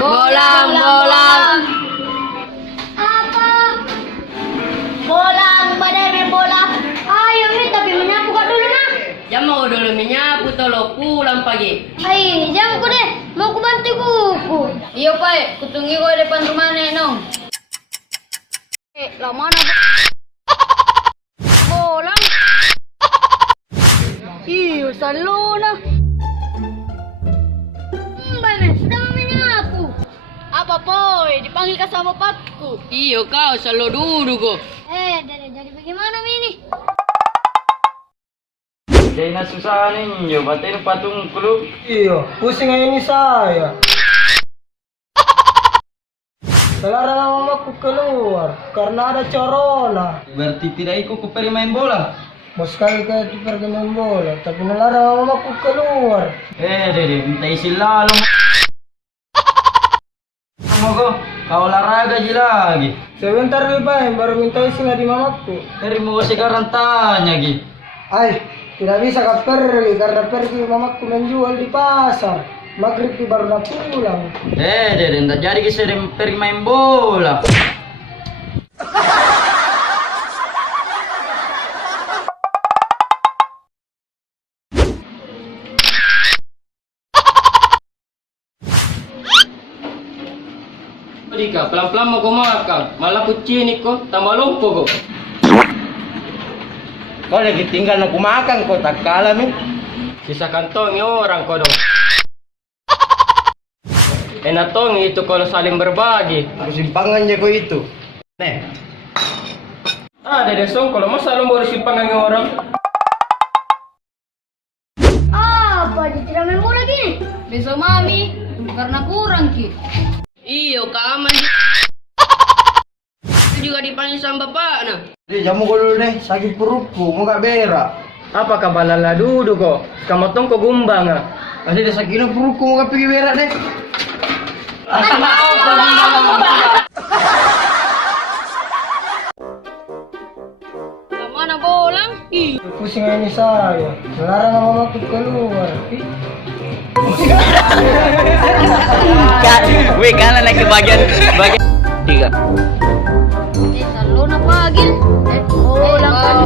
Bolang, bolang. Apa? Bolang, badai main bola. Ayo nih, tapi menyapu kak dulu nah. Jam mau dulu menyapu tolo pulang pagi. Hai, jam ku deh. Mau ku bantu kuku. Iyo pai, kutungi ko depan rumah nenong. Lah mana bolang? Iyo, salona. Baik, sedang menyapu. Apa poy? Dipanggil ka sama bapakku. Iyo kau selalu duduk ko. Jadi bagaimana ini? Jadi na susah ninyo, batin patung kulo. Iya, pusing aja ini saya. Sekarang mamaku keluar karena ada corona. Berarti tidak ikut ke pergi main bola. Mau sekali kayak itu pergi main bola, tapi melarang mamaku keluar. Dede, minta isi lalu. Mogo, kau olahraga aja lagi. Sebentar lebih baru minta isi di mamaku. Dari mau sekarang tanya Gi. Ay, tidak bisa kau pergi karena pergi mamaku menjual di pasar. Maghrib baru nak pulang. Dede, tidak jadi sering pergi main bola. Dika, pelan-pelan mau kau makan. Malah kucinik ko, tambah lumpuh ko. Kau lagi tinggal aku makan kau tak kalah mi. Sisa kantong orang ko dong. Enak tong itu kalau saling berbagi. Aku simpangan aja kau itu. Nih. Dede song, kalau masa lu mau simpangan orang? Apa? Dia tidak main bola gini? Besok mami, karena kurang ki. Iyo, kaman. Itu juga dipanggil sama bapak nah. Deh, jamu kau dulu deh, sakit perutku, mau gak berak. Apa kabalala duduk kok? Kamu tong ko gumbang ah. Tadi dia sakit perutku, mau gak pergi berak deh. Asma apa gumbang? Mana bolang? Ih. Pusing aja ini saya. Melarang mamaku keluar. Wih, kalah lagi bagian tiga. Salona pagi. Bolang kan.